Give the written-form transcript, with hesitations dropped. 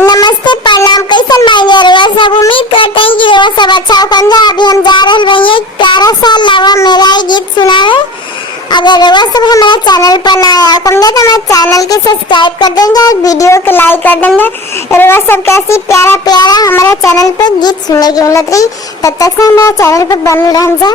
नमस्ते प्रणाम, कैसन बानी रउआ सब। उम्मीद करते हैं कि रउआ सब अच्छा होगा। अभी हम जा रहे हैं एक प्यारा सा लावा मेरा गीत सुनावे। अगर रउआ सब हमारे चैनल पर नया है तो हमारे चैनल के सब्सक्राइब कर देंगे और वीडियो को लाइक कर देंगे। रउआ सब कैसी प्यारा प्यारा हमारे चैनल पे गीत सुनने की मिलत रही। तब तक से हमारे चैनल पे बने रहें जा।